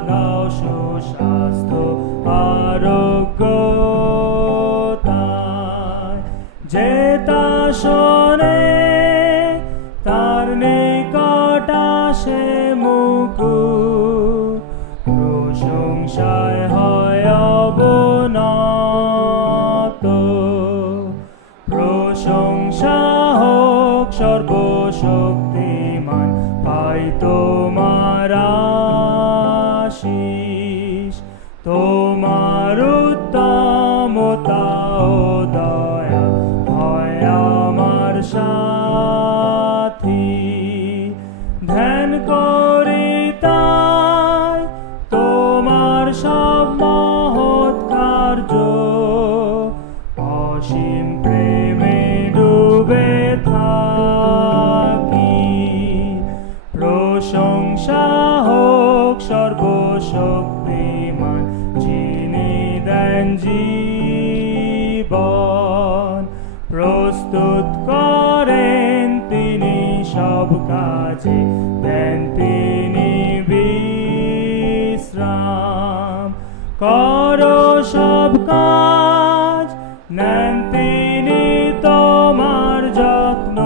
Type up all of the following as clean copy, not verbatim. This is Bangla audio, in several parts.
লাগাও সুস্বাস্থ্য আরোগ্য তায়। যে তা শোনে তার নিকট আসে মুকুট, প্রশংসায় হয় অবনত। প্রশংসা হোক সর্বশক্তিমান, পাই তোমার আশীষ। তোমার উত্তমতা ও দয়া হয় আমার সাথী। ধ্যান করি তাই তোমার সব মহৎ কার্য, অসীম প্রেমে ডুবে থাকি। প্রশংসা হোক সর্বশক্তিমান, যিনি দেন জীবন। প্রস্তুত করেন তিনি সব কাজে, দেন তিনি বিশ্রাম। করো সব কাজ, নেন তিনি তোমার যত্ন।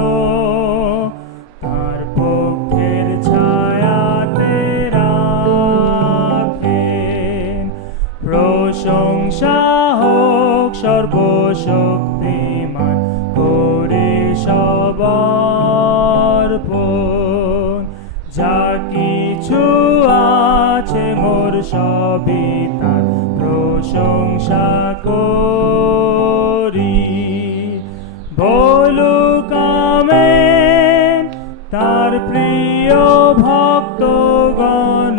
তার পক্ষের ছায়াতে রাখেন। প্রশংসা হোক সর্বশক্তিমান, করে সব অর্পণ। যা কিছু আছে মোর সবই তার প্রশংসা করি। বলুক আমেন তার প্রিয় ভক্তগণ।